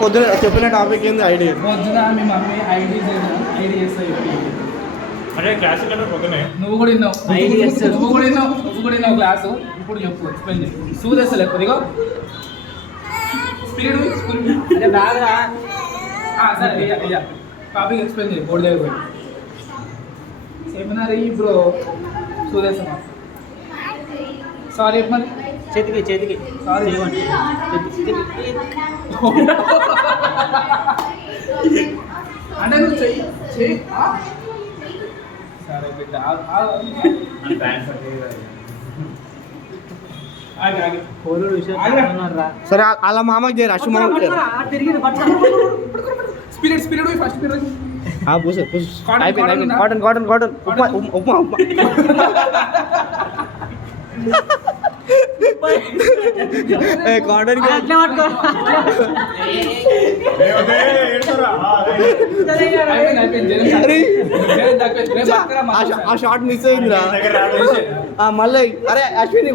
పొద్దున చెప్పిన టాపిక్ ఏంది ఐడి పొద్దున మీ మమ్మీ ఐడి చేస్తా అదే క్లాసిక్ అంటే పొద్దునే నువ్వు కూడా విన్నావు క్లాసు ఇప్పుడు చెప్పు ఎక్స్ప్లెయిన్ చేయి సూదేస్తలే కొద్దిగా స్పీడ్ అంటే బాగా సరే అయ్యా టాపిక్ ఎక్స్ప్లెయిన్ చేయి బోర్డు దగ్గర పోయి సెమినార్ బ్రో సూదేస్తామా సారీ మరి చేతికి సారీ అంటే నువ్వు చెయ్యి సరే బిడ్డ సరే అలా మామకి చేయరు అశ్వ మామకి చేయరు spirit first spirit cotton cotton cotton upma upma upma cotton ఆ షార్ట్ మిస్ అయిందిరా మళ్ళీ అరే అశ్విని